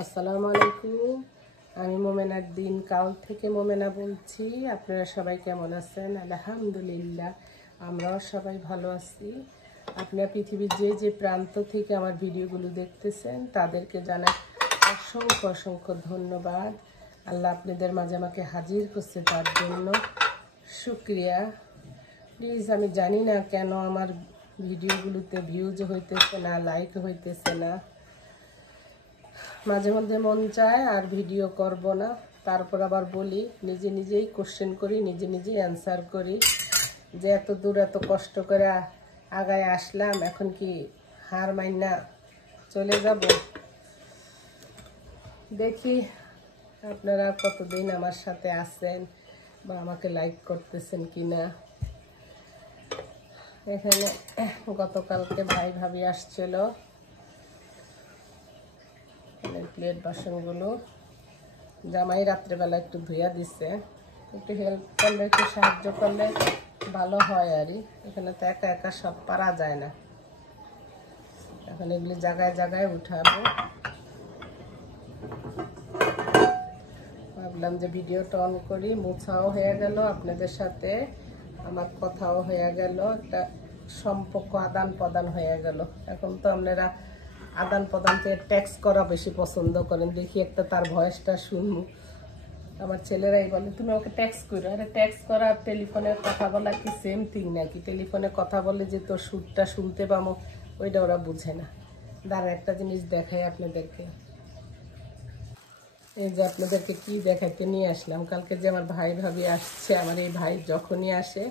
আসসালামু আলাইকুম। আমি মোমেনার দিন কাউল থেকে মোমেনা বলছি। আপনারা সবাই কেমন আছেন? আলহামদুলিল্লাহ, আমরাও সবাই ভালো আছি। আপনারা পৃথিবীর যে যে প্রান্ত থেকে আমার ভিডিওগুলো দেখতেছেন তাদেরকে জানাই অসংখ্য অসংখ্য ধন্যবাদ। আল্লাহ আপনাদের মাঝে আমাকে হাজির করছে, তার জন্য শুকরিয়া। প্লিজ, আমি জানি না কেন আমার ভিডিওগুলোতে ভিউজ হইতেছে না, লাইক হইতেছে না। মাঝে মধ্যে মন চায় আর ভিডিও করব না, তারপর আবার বলি, নিজে নিজেই কোশ্চেন করি, নিজে নিজেই অ্যান্সার করি যে এত দূর এত কষ্ট করে আগায় আসলাম, এখন কি হার মাইনা চলে যাব? দেখি আপনারা কতদিন আমার সাথে আছেন বা আমাকে লাইক করতেছেন কিনা। এখানে গতকালকে ভাই ভাবি আসছিল, প্লেট বাসনগুলো জামাই রাত্রেবেলা একটু ধুইয়া দিছে। একটু হেল্প করলে, একটু সাহায্য করলে ভালো হয় আর। এখানে তো একা একা সব পারা যায় না। এখন এগুলি জায়গায় জায়গায় উঠাবো। ভাবলাম যে ভিডিওটা অন করি, মোছাও হয়ে গেল, আপনাদের সাথে আমার কথাও হয়ে গেল, একটা সম্পর্ক আদান প্রদান হয়ে গেল। এখন তো আপনারা আদান প্রদান থেকে টেক্সট করা বেশি পছন্দ করেন। দেখি একটা তার ভয়েসটা শুনবো। আমার ছেলেরাই বলে তুমি আমাকে টেক্সট করো। আরে টেক্সট করা আর টেলিফোনে কথা বলা কি সেম থিং নাকি? টেলিফোনে কথা বলে যে তোর সুরটা শুনতে পাবো, ওইটা ওরা বুঝে না। দাঁড়া, একটা জিনিস দেখাই আপনাদেরকে। এই যে আপনাদেরকে কি দেখাইতে নিয়ে আসলাম, কালকে যে আমার ভাই ভাবি আসছে, আমার এই ভাই যখনই আসে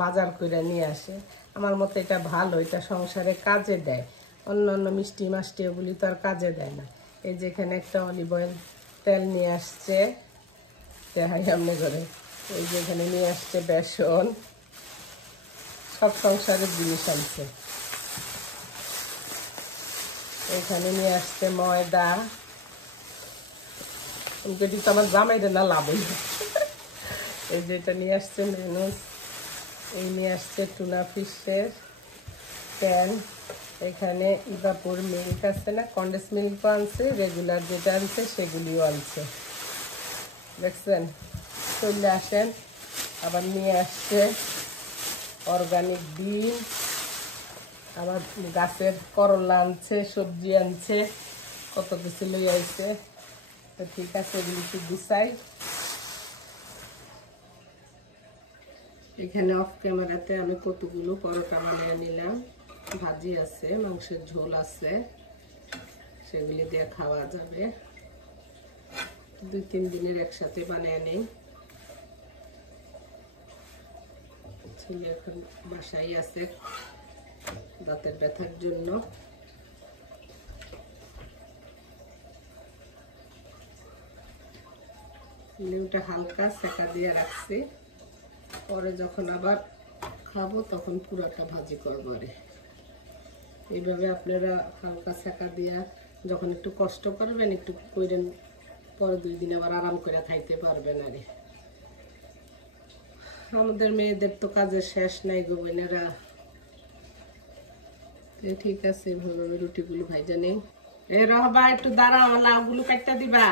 বাজার করে নিয়ে আসে। আমার মতে এটা ভালো, এটা সংসারে কাজে দেয়। অন্য অন্য মিষ্টি মাষ্টি ওগুলি তো আর কাজে দেয় না। এই যে এখানে একটা অলিভ অয়েল তেল নিয়ে আসছে, দেখাই আমনে করে। এই যে এখানে নিয়ে আসছে বেসন, সব সংসারের জিনিস আনছে। এখানে নিয়ে আসছে ময়দা, যদি তো আমার জামাইরে না লাভ হইল। এই যে এটা নিয়ে আসছে ম্যানুস, এই নিয়ে আসছে টুনা ফিশের ক্যান। এখানে ইভাপুর মিল্ক আছে না, কন্ডেন্স মিল্কও আনছে, রেগুলার যেটা আনছে সেগুলিও আনছে। দেখছেন? চলে আসেন। আবার নিয়ে আসছে অর্গানিক ডিম, আবার গাছের করলা আনছে, সবজি আনছে, কত কিছু লই আইছে। তো ঠিক আছে, এগুলি একটু গুছাই। এখানে অফ ক্যামেরাতে আমি কতগুলো পরোটা বানিয়ে নিলাম। ভাজি আছে, মাংসের ঝোল আছে, সেগুলি দিয়ে খাওয়া যাবে। 2-3 দিনের একসাথে বানিয়ে নেই। ছেলে এখন বাসায় আছে দাঁতের ব্যথার জন্য। লিমটা হালকা সেকা দিয়ে রাখছি, পরে যখন আবার খাবো তখন পুরাটা ভাজি করবো। এইভাবে আপনারা হালকা সেকা দিয়া যখন একটু কষ্ট করবেন, একটু কইরেন, পরে 2 দিন আবার আরাম করে খাইতে পারবেন। আমাদের মেয়েদের তো কাজের শেষ নাই গো বোনেরা। ঠিক আছে, এভাবে রুটিগুলো ভাইজা নেই। এই রহবা, একটু দাঁড়াও, লাউগুলো কাটতে দিবা।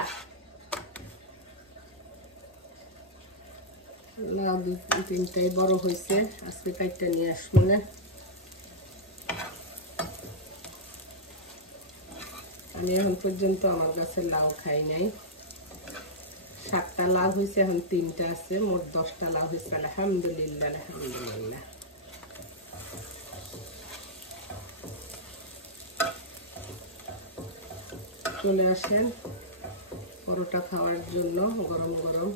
লাউ 2-3টাই বড় হয়েছে, আজকে কাটতে নিয়ে আসবো না। আমি এখন পর্যন্ত আমার কাছে লাউ খাই নাই। 7টা লাউ হয়েছে, এখন 3টা আছে, মোট 10টা লাউ হয়েছে। আলহামদুলিল্লাহ আলহামদুলিল্লাহ। চলে আসেন পরোটা খাওয়ার জন্য, গরম গরম।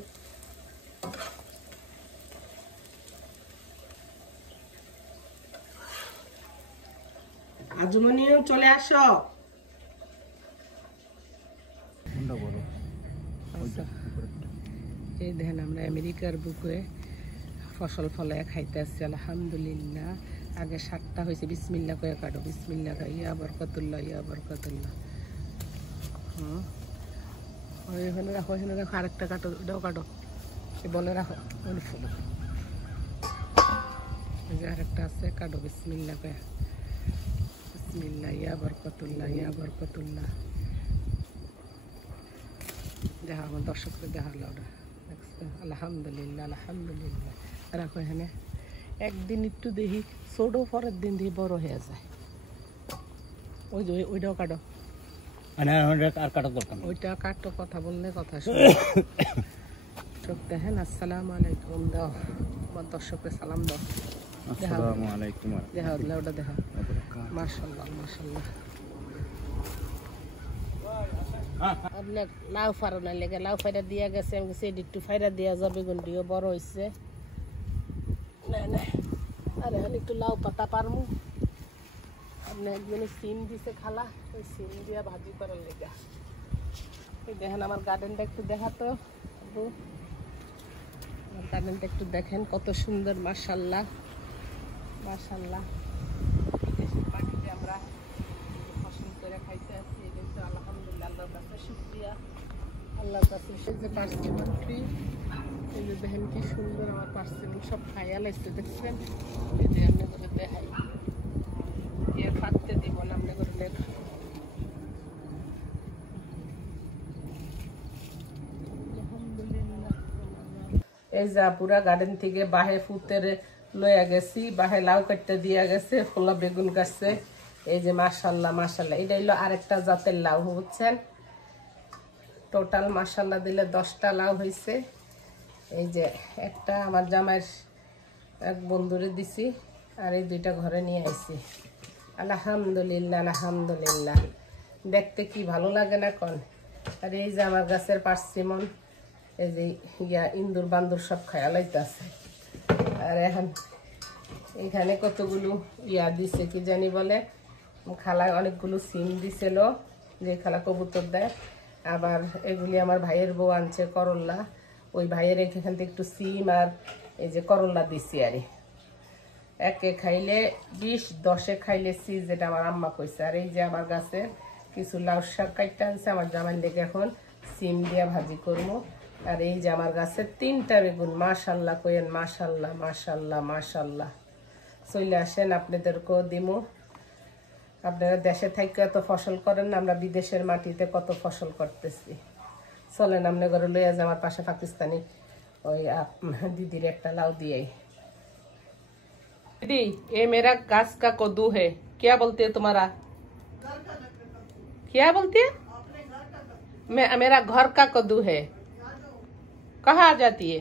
আজমনিও চলে আসো। এই দেখেন, আমরা আমেরিকার বুকে ফসল ফলায় খাইতে আসছি। আলহামদুলিল্লাহ। আগে 7টা হয়েছে। বিসমিল্লা করে কাটো, বিসমিল্লা খাই, ইয়া বরকতুল্লাহ, ইয়া বরকতুল্লাহ। ওইখানে রাখো, এখানে রাখো, আরেকটা কাটো, ওটাও কাটো, বলে রাখো। ফুলো এই যে আরেকটা আছে, কাটো বিসমিল্লা করে। বিসমিল্লাহ, ইয়া বরকতুল্লাহ, ইয়া বরকতুল্লাহ। দেখা আমার দর্শকদের দেখা হলো ওটা দেখছেন আলহামদুলিল্লাহ আলহামদুলিল্লাহ রাখো এখানে একদিন একটু দেখি ছোট পরের দিন দেখি বড় হয়ে যায় ওই যে ওইটাও কাটো আর কাটার দরকার ওইটা কাটো কথা বললে কথা শুনে চোখ দেখেন আসসালামু আলাইকুম দাও আমার দর্শককে সালাম দাও আসসালামু আলাইকুম দেখা দিলে ওটা দেখা মাশাআল্লাহ মাশাআল্লাহ আপনার লাউ ফাড়ানো লেগে লাউ ফাইরা দিয়া গেছে আমি সেটি একটু ফাইরা দেওয়া যাবে গুন্ডিও বড় হয়েছে না না আরে এখন একটু লাউ পাতা পারমু আপনি একজনে সিম দিছে খালা ওই সিম দিয়া ভাজি করার লেগে এই দেখেন আমার গার্ডেনটা একটু দেখাতো আপু আমার গার্ডেনটা একটু দেখেন কত সুন্দর মাশাআল্লাহ মাশাআল্লাহ দেশের পাখিতে আমরা ফসল করে খাইতে আছি কিন্তু আলহামদুলিল্লাহ আল্লাহর কাছে শুকরিয়া আল্লাহর কাছে সেই যে পার্সিমন ট্রি এই যে দেখেন কি সুন্দর আমার পার্সিমন সব খাইয়া লাগছে দেখছেন এই যে আপনি করে দেখাই এর ফাটতে দিব না আপনি করে লেখা এই যে পুরা গার্ডেন থেকে বাহে ফুতের লইয়া গেছি বাহে লাউ কাটতে দিয়া গেছে ফোলা বেগুন গাছে এই যে মাশাআল্লাহ মাশাআল্লাহ এটা হলো আরেকটা জাতের লাউ বুঝছেন টোটাল মাশাআল্লাহ দিলে 10টা লাউ হয়েছে এই যে একটা আমার জামাইয়ের এক বন্ধুরে দিছি আর এই দুইটা ঘরে নিয়ে আইছি আলহামদুলিল্লাহ আলহামদুলিল্লাহ দেখতে কি ভালো লাগে না কোন আর এই যে আমার গাছের পার্সিমন এই যে ইয়া ইন্দুর বান্দুর সব খায়া লাইতাছে আর এখন এখানে কতগুলো ইয়া দিছে কি জানি বলে খালা অনেকগুলো সিম দিছিল যে খালা কবুতর দেয় আবার এগুলি আমার ভাইয়ের বউ আনছে করল্লা ওই ভাইয়ের এখান থেকে একটু সিম আর এই যে করল্লা দিছি আরে একে খাইলে 20-10-এ খাইলে সি যেটা আমার আম্মা কইছে আর এই যে আমার গাছে কিছু লাউ শাক কাটতে আনছে আমার জামাই লেগে এখন সিম দিয়া ভাজি করবো আর এই যে আমার গাছে 3টা বেগুন মাশাআল্লাহ কইেন মাশাআল্লাহ মাশাআল্লাহ মাশাআল্লাহ চলে আসেন আপনাদেরকেও দিমু আপনারা দেশে থেকে এত ফসল করেন না আমরা বিদেশের মাটিতে কত ফসল করতেছি চলেন আপনি ঘরে লইয়া যে আমার পাশে পাকিস্তানি ওই दीदी একটা লাউ দিয়ে दीदी ये मेरा घास का कद्दू है क्या बोलते है तुम्हारा क्या बोलती है मेरा घर का कद्दू है कहाँ आ जाती है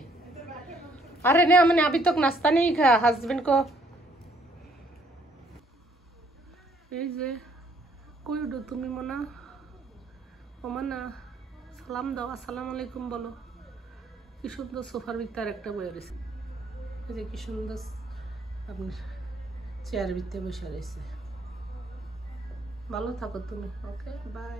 अरे नहीं मैंने अभी तक नाश्ता नहीं खाया हस्बैंड को এই যে কই উঠো তুমি মনা ওমানা সালাম দাও আসসালামু আলাইকুম বলো কি সুন্দর সোফার ভিতরে একটা বসে রয়েছে এই যে কি সুন্দর আপনি চেয়ার ভিতরে বসে রয়েছে ভালো থাকো তুমি ওকে বাই